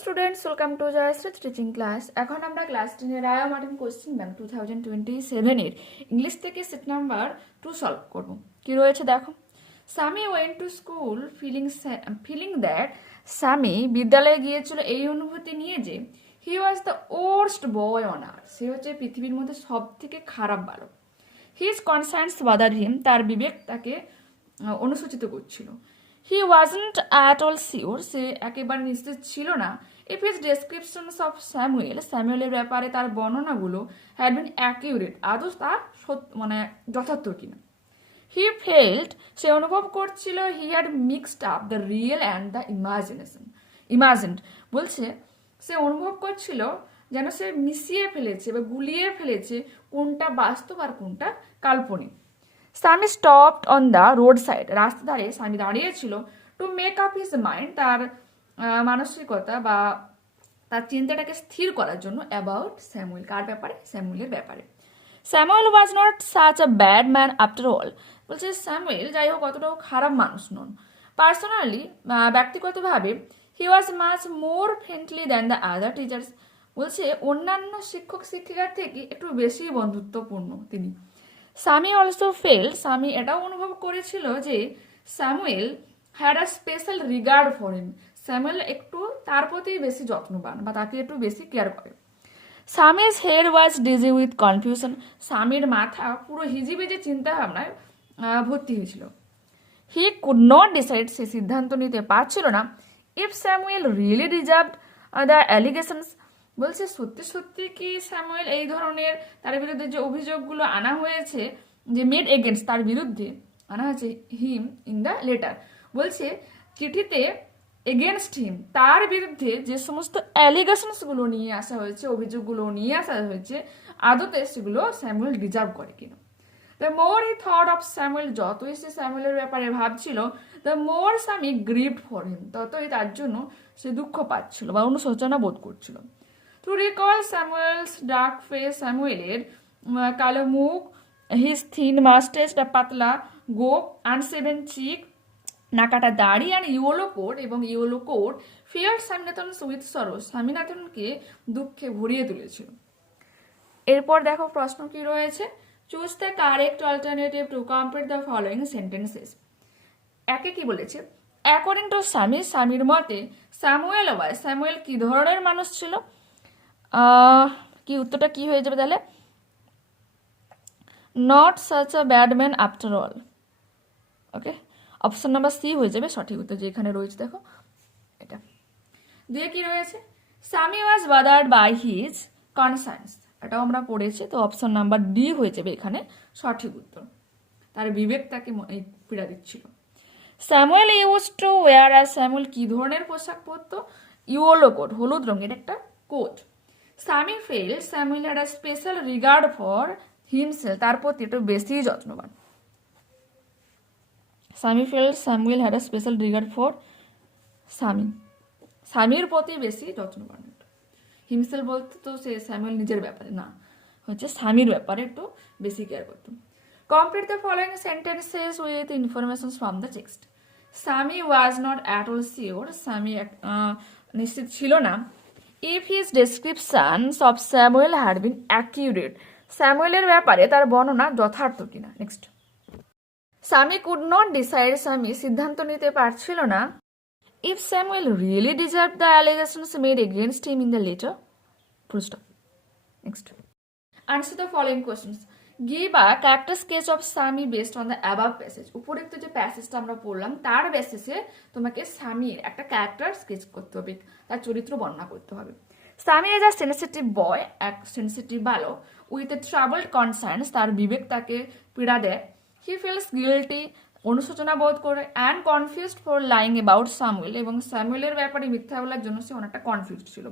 Students, welcome to Joyshree teaching class. এখন আমরা class 10 এর রায় মার্টিন কোশ্চেন ব্যাংক 2027 এর ইংলিশ থেকে সেট নাম্বার 2 সলভ করব। কি রয়েছে দেখো। Swami went to school feeling that, Swami বিদ্যালয়ে গিয়েছিল এই অনুভূতি নিয়ে যে he was the worst boy on earth, সে হচ্ছে পৃথিবীর মধ্যে সব থেকে খারাপ বালক। হিজ কনসার্নস বাদার হিম, তার বিবেক তাকে অনুসূচিত করছিল। He wasn't at all sure, সে একেবারে নিশ্চিত ছিল না ইফ হিজ ডেসক্রিপশনস অফ স্যামুয়েলের ব্যাপারে তার বর্ণনাগুলো হ্যাড বিন অ্যাকিউরেট, আদৌ তা মানে যথার্থ কিনা। হি ফেল্ট, সে অনুভব করছিল he had mixed up the real and the imagined, বলছে সে অনুভব করছিল যেন সে মিশিয়ে ফেলেছে বা গুলিয়ে ফেলেছে কোনটা বাস্তব আর কোনটা কাল্পনিক। Sammy stopped on the road side, রাস্তা ধারে সামি দাঁড়িয়েছিল to make up his mind, তার মানসিকতা বা তার চিন্তাটাকে স্থির করার জন্য অ্যাবাউট স্যামুয়েল, কার ব্যাপারে, স্যামুয়েলের ব্যাপারে। Samuel was not such a bad man after all, বলছে স্যামুয়েল যাই হোক অতটাও খারাপ মানুষ নন। পার্সোনালি, ব্যক্তিগতভাবে, he was much more friendly than the other teachers, বলছে অন্যান্য শিক্ষক শিক্ষিকার থেকে একটু বেশি বন্ধুত্বপূর্ণ তিনি। সামি অলসো ফেল, সামি এটাও অনুভব করেছিল যে Samuel had a special regard for him, Samuel একটু তার প্রতি বেশি যত্নবান বা তাকে একটু বেশি কেয়ার করে। Swami's head was dizzy with confusion, স্বামীর মাথা পুরো হিজিবিজি চিন্তা ভাবনায় ভর্তি হয়েছিল। হি কুড নট ডিসাইড, সে সিদ্ধান্ত নিতে পারছিল না if Samuel really deserved the allegations, বলছে সত্যি সত্যি কি স্যামুয়েল এই ধরনের তার বিরুদ্ধে যে অভিযোগগুলো আনা হয়েছে, যে মেড এগেনস্ট, তার বিরুদ্ধে আনা হয়েছে হিম ইন দ্য লেটার, বলছে চিঠিতে এগেনস্ট হিম, তার বিরুদ্ধে যে সমস্ত অ্যালিগেশনসগুলো নিয়ে আসা হয়েছে, অভিযোগগুলো নিয়ে আসা হয়েছে, আদতে সেগুলো স্যামুয়েল ডিজার্ভ করে কিনা। The more he thought of Samuel, যতই সে স্যামুয়েলের ব্যাপারে ভাবছিল, the more Swami grieved for him, ততই তার জন্য সে দুঃখ পাচ্ছিল বা অনুশোচনা বোধ করছিল। To recall Samuel's dark face, স্যামুয়েলের কালো মুখ, হিজ থিন মাস্টেজ, পাতলা গোপ, আনসেভেন চিক, নাকাটা দাড়ি, আর ইয়েলো কোট, এবং yellow coat feared Swaminathan with sorrow, স্বামীনাথনকে দুঃখে ভরিয়ে তুলেছিল। এরপর দেখো প্রশ্ন কি রয়েছে। Choose the correct alternative to complete the following sentences. একে কি বলেছে, অ্যাকর্ডিং টু স্বামী, স্বামীর মতে স্যামুয়েল কি ধরনের মানুষ ছিল। কি উত্তরটা কি হয়ে যাবে তাহলে, not such a bad man after all. Okay, option number C হয়ে যাবে সঠিক উত্তর, যে এখানে রয়েছে দেখো এটা। দিয়ে কি রয়েছে, সামি ওয়াজ বাদার্ড বাই হিজ কনসার্নস, এটাও আমরা পড়েছি, তো অপশন নাম্বার ডি হয়ে যাবে এখানে সঠিক উত্তর, তার বিবেক তাকে পীড়া দিচ্ছিল। স্যামুয়েল ইউজ টু ওয়ার, আর স্যামুয়েল কি ধরনের পোশাক পরতো, ইয়েলো কোট, হলুদ রঙের একটা coat. Sammy felt, Samuel had a special regard for himself, তার প্রতি একটু বেশি যত্নবান। Sammy felt, Samuel had a special regard for স্বামীর প্রতি বেশি যত্নবান। হিমসেলফ বলতে তো সে স্যামুয়েল নিজের ব্যাপারে না, হচ্ছে স্বামীর ব্যাপারে একটু বেশি কেয়ার করতো। Complete the following sentences with information from the text. Swami was not at all sure, Swami নিশ্চিত ছিল না if his descriptions of Samuel had been accurate, স্যামুয়েলের ব্যাপারে তার বর্ণনা যথার্থ কিনা। নেক্সট, স্বামী কুড নট ডিসাইড, স্বামী সিদ্ধান্ত নিতে পারছিল না if Samuel really deserve the allegations made against him in the letter, full stop. Next, answer the following questions. Give a character sketch of Swami based on the above passage, উপরোক্ত যে প্যাসেজটা আমরা পড়লাম তার বেসিসে তোমাকে স্বামীর একটা ক্যারেক্টার স্কেচ করতে হবে, তার চরিত্র বর্ণনা করতে হবে। স্বামী ইজ আ সেন্সিটিভ বয়, এক সেন্সিটিভ বালক, উইথ এ ট্রাবলড কনসার্নস, তার বিবেক তাকে পীড়া দেয়। হি ফিলস গিল্টি, অনুশোচনা বোধ করে, and confused for lying about Samuel, এবং স্যামুয়েলের ব্যাপারে মিথ্যা বলার জন্য সে অনেকটা কনফিউজড ছিল।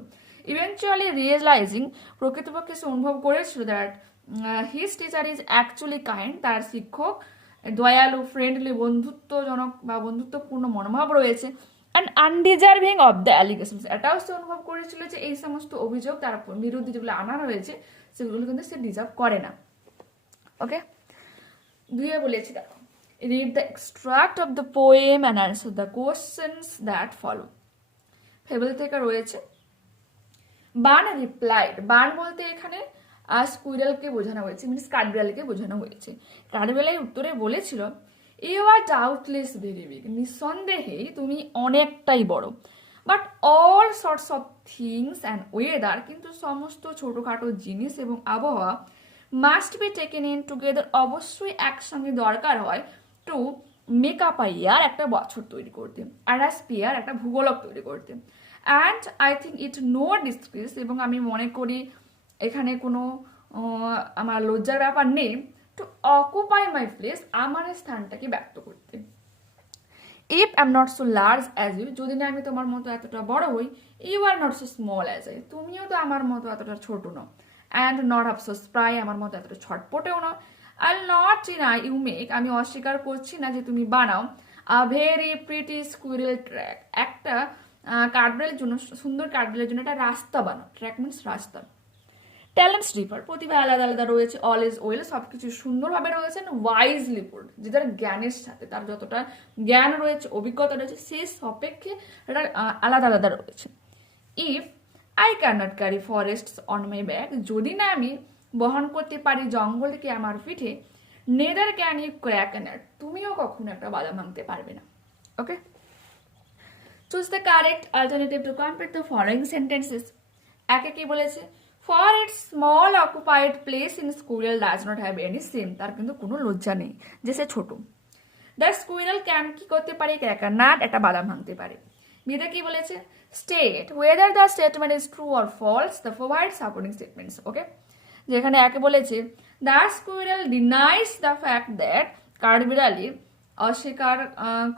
ইভেনচুয়ালি রিয়েলাইজিং, প্রকৃতপক্ষে সে অনুভব করেছিল that his teacher is actually kind, তার শিক্ষক দয়ালু, ফ্রেন্ডলি, বন্ধুত্বজনক বা বন্ধুত্বপূর্ণ মনোভাব রয়েছে, অ্যান্ড আনডিজার্ভিং অফ দ্য অ্যালিগেশনস, এটাও সে অনুভব করেছিল যে এই সমস্ত অভিযোগ তার বিরুদ্ধে যেগুলো আনা হয়েছে সেগুলো কিন্তু সে ডিজার্ভ করে না। ওকে, দুইয়ে বলেছি দেখো, read the extract of the poem and answer the questions that follow. Fable থেকে রয়েছে। বান রিপ্লাইড, বান বলতে এখানে স্কুইরেলকে বোঝানো হয়েছে, মিনস কাঠবিড়ালিকে বোঝানো হয়েছে। কাঠবিড়ালি উত্তরে বলেছিল, you are doubtless very big, নিঃসন্দেহেই তুমি অনেকটাই বড়, but all sorts of things and weather, কিন্তু সমস্ত ছোটোখাটো জিনিস এবং আবহাওয়া must be taken in together, অবশ্যই একসঙ্গে দরকার হয়, to make up a year, একটা বছর তৈরি করতে, আর আ স্পিয়ার, একটা ভূগোলক তৈরি করতে। And I think it no disgrace, এবং আমি মনে করি এখানে কোনো আমার লজ্জার ব্যাপার নেই, টু অকুপাই মাই প্লেস, আমার স্থানটাকে ব্যক্ত করতে। If I am not so large as you, যদি না আমি তোমার মতো এতটা বড় হই, you are not so small as I, তুমিও তো আমার মতো এতটা ছোট নও, and not half so spry, আমার মতো এতটা ছটপটেও নও, I not deny you make, আমি অস্বীকার করছি না যে তুমি বানাও, a very pretty squirrel track, একটা কাঠবিড়ালের জন্য, সুন্দর কাঠবিড়ালের জন্য একটা রাস্তা বানাও, ট্র্যাক মিনস রাস্তা। ট্যালেন্টস ডিফার, প্রতিভা আলাদা আলাদা রয়েছে, অল ইজ ওয়েল, সবকিছু সুন্দরভাবে রয়েছে, ওয়াইজলি পুট, যে তার জ্ঞানের সাথে, তার যতটা জ্ঞান রয়েছে, অভিজ্ঞতা রয়েছে, সেই সাপেক্ষে এটা আলাদা আলাদা রয়েছে। If I can not carry forests on my back, যদি না আমি বহন করতে পারি জঙ্গলকে আমার পিঠে, neither can you crack a nut, তুমিও কখনো একটা বাদাম ভাঙতে পারবে না। Okay, choose the correct alternative to complete the following sentences. একে কি বলেছে, for its small occupied place in squirrel does not have any same, তার কিন্তু কোনো লজ্জা নেই যে সে ছোট। দ্য স্কুইরেল ক্যান কি করতে পারে, ক্র্যাক আ নাট, একটা বাদাম ভাঙতে পারে। বিটা কি বলেছে, state whether the statement is true or false, the provide supporting statements. Okay, যেখানে একে বলেছে, the squirrel denies the fact that, কাঠবিড়ালি অস্বীকার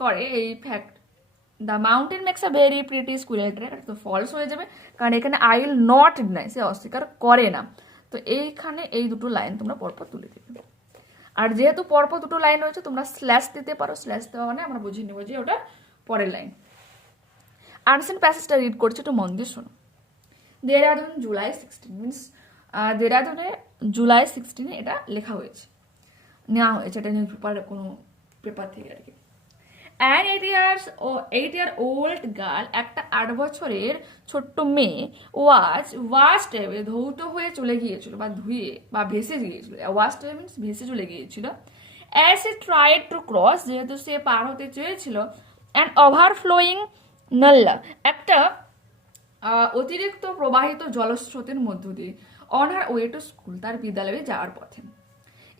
করে এই fact, the mountain makes a very pretty squirrel track, তো ফলস হয়ে যাবে, কারণ এখানে আই উইল নট ডিনাই, সে অস্বীকার করে না। তো এইখানে এই দুটো লাইন তোমরা পরপর তুলে দেবে, আর যেহেতু পরপর দুটো লাইন রয়েছে তোমরা স্ল্যাশ দিতে পারো, স্ল্যাশ দেওয়া মানে আমরা বুঝে নেবো যে ওটা পরের লাইন। আনসেন প্যাসেজটা রিড করছি, একটু মন দিয়ে শোনো। দেরাদুন জুলাই 16, মিনস দেরাদুনে জুলাই 16 এটা লেখা হয়েছে, নেওয়া হয়েছে, এটা নিউজ পেপার, কোনো পেপার থেকে আর কি। অ্যান 8-year-old গার্ল, একটা 8 বছরের ছোট্ট মেয়ে, ওয়াস্ট অ্যাওয়ে, ধৌত হয়ে চলে গিয়েছিল, বা ধুয়ে বা ভেসে গিয়েছিল, ওয়াস্ট অ্যাওয়ে মিনস ভেসে চলে গিয়েছিল। As a tried to cross, যেহেতু সে পার হতে চেয়েছিল, অ্যান ওভারফ্লোয়িং নল্লা, একটা অতিরিক্ত প্রবাহিত জলস্রোতের মধ্য দিয়ে, on her way to school, তার বিদ্যালয়ে যাওয়ার পথে।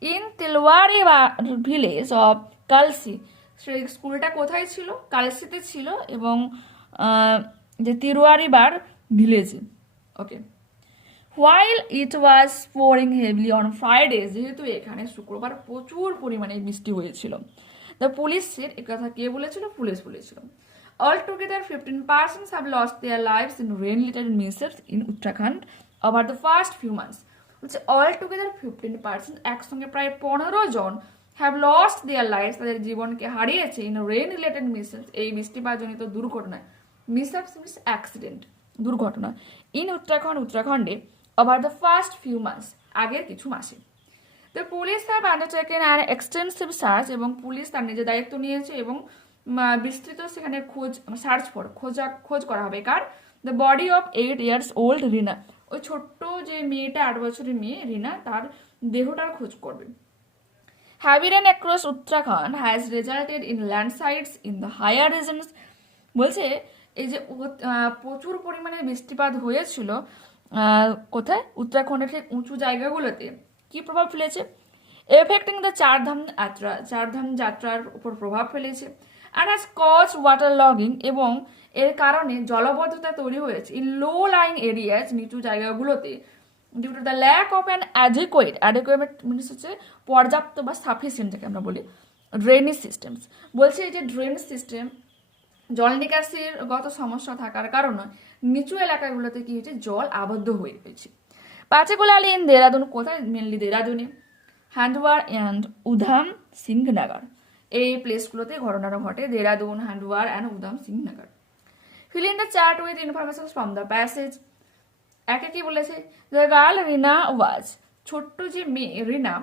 In Tilwari village of Kalsi, সেই স্কুলটা কোথায় ছিল, কালসিতে ছিল, এবং যে তিরুয়ারিবার ভিলেজে। Okay, while it was pouring heavily on Friday, যেহেতু এখানে শুক্রবার প্রচুর পরিমাণে বৃষ্টি হয়েছিল। দ্য পুলিশ সেড, এ কথা কে বলেছিল, পুলিশ বলেছিল। All together 15 persons have lost their lives in rain-related mishaps in Uttarakhand over the past few months. বলছে অল টুগেদার 15 persons, একসঙ্গে প্রায় 15 জন, হ্যাভ লস্ট দেয়ার লাইফস, তাদের জীবনকে হারিয়েছে, ইন রেন রিলেটেড মিসহ্যাপস, এই বৃষ্টিপাতজনিত দুর্ঘটনায়, মিসহ্যাপস মিনস অ্যাক্সিডেন্ট, দুর্ঘটনা, ইন উত্তরাখণ্ড, উত্তরাখণ্ডে, over the first few months, আগের কিছু মাসে। The police have undertaken an extensive search, এবং পুলিশ তার নিজের দায়িত্ব নিয়েছে, এবং বিস্তৃত সেখানে খোঁজ করা হবে, কার, দ্য বডি অফ 8-year-old রিনা, ওই ছোট্ট যে মেয়েটা 8 বছরের মেয়ে রিনা, তার দেহটার খোঁজ করবে। Heavy rain across Uttarakhand has resulted in landslides in the higher regions, বলছে এই যে প্রচুর পরিমাণে বৃষ্টিপাত হয়েছিল কোথায়, উত্তরাখণ্ডের ঠিক উঁচু জায়গাগুলোতে, কি প্রভাব ফেলেছে, এফেক্টিং দ্য চারধাম যাত্রার উপর প্রভাব ফেলেছে, and has caused water logging, এবং এর কারণে জলবদ্ধতা তৈরি হয়েছে, ইন লো লাইং এরিয়াজ, নিচু জায়গাগুলোতে, due to the lack of an adequate means হচ্ছে পর্যাপ্ত বা সাফিসিয়েন্ট, যাকে আমরা বলি, ড্রেনেজ সিস্টেমস। বলছে এই যে ড্রেনেজ সিস্টেম, জল নিকাশির গত সমস্যা থাকার কারণে নিচু এলাকাগুলোতে কি হয়েছে, জল আবদ্ধ হয়ে রয়েছে। পার্টিকুলারলি ইন দেরাদুন, কোথায়, মেনলি দেরাদুনে, হান্ডওয়ার অ্যান্ড উধাম সিংনগর, এই প্লেসগুলোতে ঘটনাটা ঘটে, Dehradun, Haridwar and Udham Singh Nagar. Fill in the chart with information from the passage. একে কি বলেছে, দ্য গার্ল রিনা ওয়াজ, ছোট্ট যে মেয়ে রিনা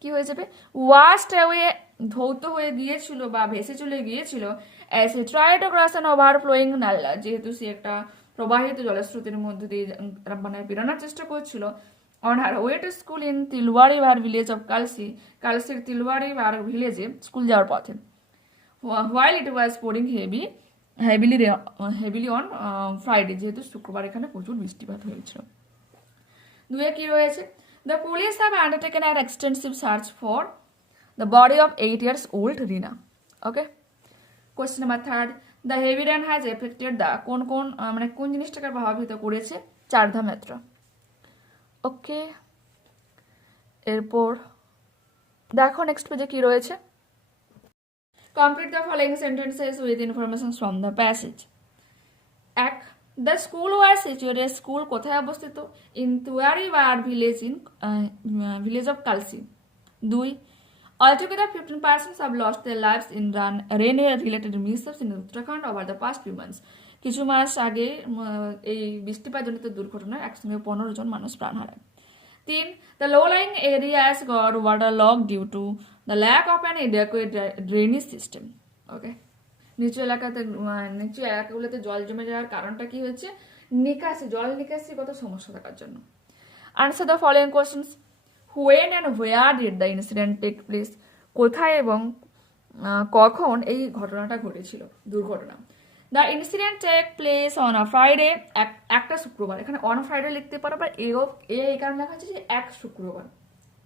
কি হয়ে যাবে, ওয়াস্ট অ্যাওয়ে ধৌত হয়ে গিয়েছিল বা ভেসে চলে গিয়েছিল as a try to cross an overflowing নালা, যেহেতু সে একটা প্রবাহিত জলস্রোতের মধ্যে দিয়ে মানে বেরোনোর চেষ্টা করছিল। On her way to school in Tilwari Bhar village of Kalsi, কালসির তিলওয়াড়ি ভার ভিলেজে স্কুল যাওয়ার পথে। While it was pouring heavily on Friday, যেহেতু শুক্রবার এখানে প্রচুর বৃষ্টিপাত হয়েছিল। দুয়ে কি রয়েছে? The police have undertaken an extensive search for the body of 8 years old Reena. Okay, question number 3, the heavy rain has affected the মানে কোন জিনিসটাকে প্রভাবিত করেছে চারধাম যাত্রা। ওকে, এরপর দেখো নেক্সট পেজে কি রয়েছে। Complete the following sentences with information from the passage. 1, the school was situated, school কোথায় অবস্থিত? ইন তুয়ারিওয়াড় village of Kalsi. 2, altogether 15 persons have lost their lives in rain-related mishaps in Uttarakhand over the past few months. কিছু মাস আগে এই বৃষ্টিপাতজনিত দুর্ঘটনায় একসঙ্গে 15 জন মানুষ প্রাণ হারায়। 3, the low-lying areas got waterlogged due to the lack of an adequate drainage system. ওকে, নিচু এলাকাগুলোতে জল জমে যাওয়ার কারণটা কি হচ্ছে? জল নিকাশিগত সমস্যা থাকার জন্য। Answer the following questions. When and where did the incident take place? কোথায় এবং কখন এই ঘটনাটা ঘটেছিল, দুর্ঘটনা? The incident take place on a Friday, একটা শুক্রবার। এখানে অন ফ্রাইডে লিখতে পারো, বা এই কারণে লেখা হচ্ছে যে এক শুক্রবার,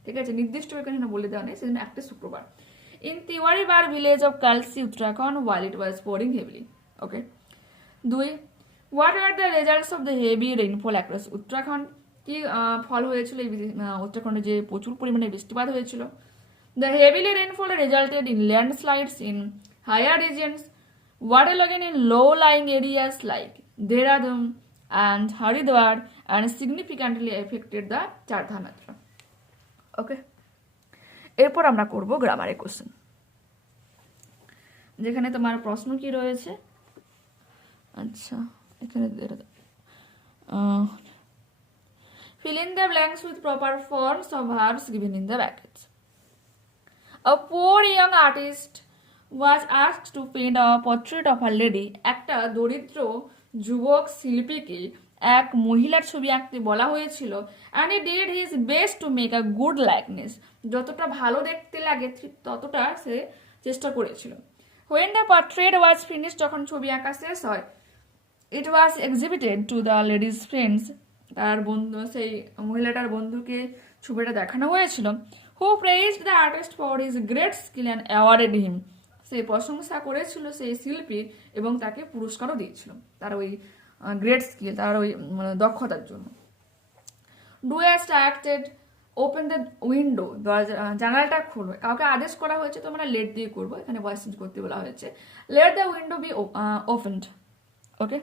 ঠিক আছে, নির্দিষ্ট এখানে বলে দেওয়া নেই, সেজন্য একটা শুক্রবার। ইন তিওয়ারিবার village of Kalsi Uttarakhand while it was pouring heavily. Okay. 2, what are the results of the heavy rainfall across Uttarakhand? কি ফল হয়েছিল এই উত্তরাখণ্ডে যে প্রচুর পরিমাণে বৃষ্টিপাত হয়েছিল? The heavily rainfall resulted in landslides in higher regions, waterlogging in low-lying areas like Dehradun and Haridwar, and significantly affected the Chardham যাত্রা। ওকে, এরপর আমরা করব গ্রামারের কোশ্চেন, যেখানে তোমার প্রশ্ন কি রয়েছে। আচ্ছা, এখানে fill in the blanks with proper forms of verbs given in the brackets. A poor young artist was asked to paint a portrait of a lady. একটা দরিদ্র যুবক শিল্পীকে এক মহিলার ছবি আঁকতে বলা হয়েছিল, and he did his best to make a good likeness. যতটা ভালো দেখতে লাগে ঠিক ততটা সে চেষ্টা করেছিল। When the portrait was finished, যখন ছবি আঁকা শেষ হয়, it was exhibited to the lady's friends. তার বন্ধু, সেই মহিলাটার বন্ধুকে ছবিটা দেখানো হয়েছিল। Who praised the artist for his great skill and awarded him. সে প্রশংসা করেছিল সেই শিল্পী এবং তাকে পুরস্কারও দিয়েছিল তার ওই গ্রেট স্কিল, তার ওই দক্ষতার জন্য। Do as directed, open the window, জানালাটা খুলবে। কাউকে আদেশ করা হয়েছে, তো আমরা লেট দিয়ে করবো, এখানে ভয়েস চেঞ্জ করতে বলা হয়েছে। Let the window be opened. Okay,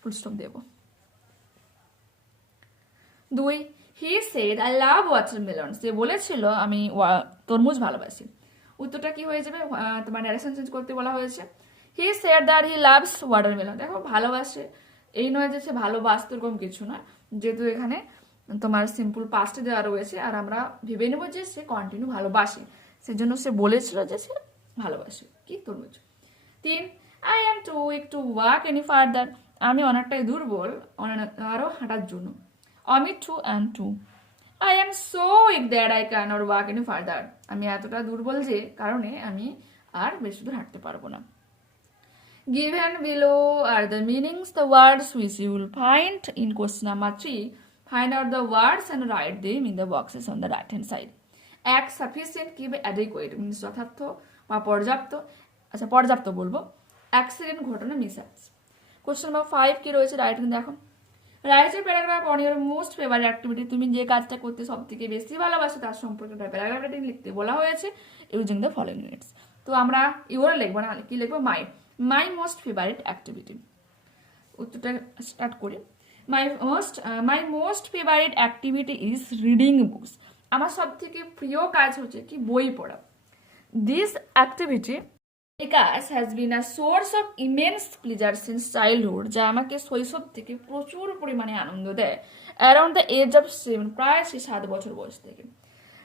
full stop দেব। 2, he said I love watermelon. সে বলেছিল আমি তরমুজ ভালোবাসি। উত্তরটা কি হয়ে যাবে? তোমার ন্যারেশন চেঞ্জ করতে বলা হয়েছে। He said that he loves watermelon. দেখো, ভালোবাসে এই নয় যে সে ভালোবাসত, এরকম কিছু না, যেহেতু এখানে তোমার সিম্পল পাস্টে দেওয়া রয়েছে, আর আমরা ভেবে নেব যে সে কন্টিনিউ ভালোবাসে, সেজন্য সে বলেছিল যে সে ভালোবাসে কি তরমুজ। 3, I am too weak to walk any further. আমি অনেকটাই দুর্বল আরও হাঁটার জন্য। আমি টু অ্যান্ড টু। I am so weak that I cannot walk any further. আমি এতটা দুর্বল যে কারণে আমি আর বেশি দূর হাঁটতে পারবো না। Given below are the meanings the words which you will find in question number 3. Find out the words and write them in the boxes on the right hand side. এক sufficient কি adequate means যথার্থ বা পর্যাপ্ত। আচ্ছা, পর্যাপ্ত বলবো। Accident, ঘটনা, মিসহ্যাপস। Question number 5 কি রয়েছে, রাইটিং দেখো। Write a paragraph on your most favourite activity. তুমি যে কাজটা করতে সব থেকে বেশি ভালোবাসো তার সম্পর্কে প্যারাগ্রাফ রাইটিং লিখতে বলা হয়েছে ইউজিং দ্য ফলোইং ইউনিটস। তো আমরা ইউর লিখবো না, কি লিখবো? My most favourite activity. উত্তরটা স্টার্ট করি। My most favourite activity is reading books. আমার সব থেকে প্রিয় কাজ হচ্ছে কি? বই পড়া। This activity Because has been a source of immense pleasure since childhood, যা আমাকে শৈশব থেকে প্রচুর পরিমাণে আনন্দ দেয়। Around the age of 7, প্রায় 7 বছর বয়স থেকে।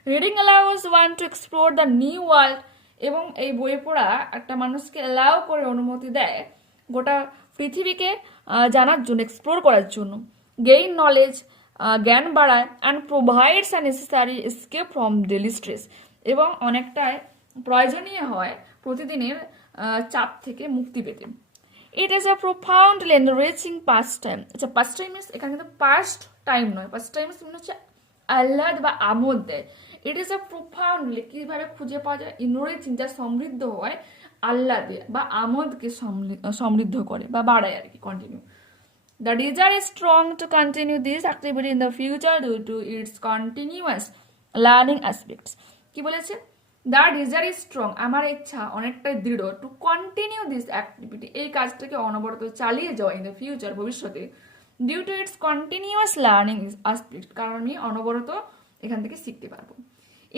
Reading allows one to explore the new world. এবং এই বই পড়া একটা মানুষকে অ্যালাউ করে অনুমতি দেয় গোটা পৃথিবীকে জানার জন্য, এক্সপ্লোর করার জন্য, গেইন নলেজ, জ্ঞান বাড়ায়, and provides a necessary escape from daily stress, এবং অনেকটাই প্রয়োজনীয় হয় প্রতিদিনের চাপ থেকে মুক্তি পেতে। It is a profoundly enriching pastime. আচ্ছা, পাস্ট টাইম মিনস এখানে কিন্তু পাস্ট টাইম নয়, পাস্ট টাইম মিনস হচ্ছে আহ্লাদ বা আমোদ দেয়। ইট ইজ আ প্রোফাউন্ডলি কিভাবে খুঁজে পাওয়া যায়, এনরিচিং যা সমৃদ্ধ হয়, আহ্লাদে বা আমোদকে সমৃদ্ধ করে বা বাড়ায় আর কি, continue. The desire is strong to continue this activity in the future due to its continuous learning aspects. কি বলেছে? The desire is strong, আমার ইচ্ছা অনেকটাই দৃঢ়, to continue this activity, এই কাজটাকে অনবরত চালিয়ে যাওয়া in the future, ভবিষ্যতে, due to its continuous learning aspect, কারণ আমি অনবরত এখান থেকে শিখতে পারবো।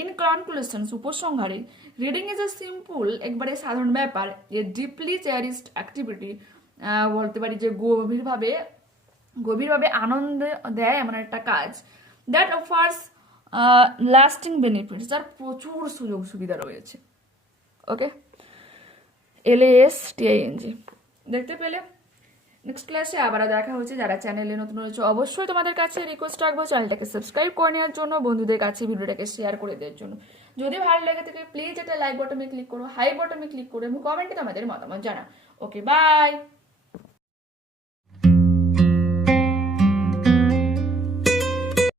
ইন কনক্লুশনস, উপসংহারে, রিডিং ইজ এ সিম্পল, একবারে সাধারণ ব্যাপার, এ ডিপলি চেরিশড অ্যাক্টিভিটি, বলতে পারি যে গভীরভাবে আনন্দ দেয় এমন একটা কাজ, দ্যাট অফার্স লাস্টিং বেনিফিটস, যার প্রচুর সুযোগ সুবিধা রয়েছে। ওকে, LASTING দেখতে পেলে? নেক্সট ক্লাসে আবারও দেখা হচ্ছে। যারা চ্যানেলে নতুন রয়েছে অবশ্যই তোমাদের কাছে রিকোয়েস্ট রাখবো চ্যানেলটাকে সাবস্ক্রাইব করে নেওয়ার জন্য, বন্ধুদের কাছে ভিডিওটাকে শেয়ার করে দেওয়ার জন্য। যদি ভালো লেগে থাকে প্লিজ একটা লাইক বটনে ক্লিক করো, হাই বটনে ক্লিক করো এবং কমেন্টে তোমাদের মতামত জানাও। ওকে, বাই।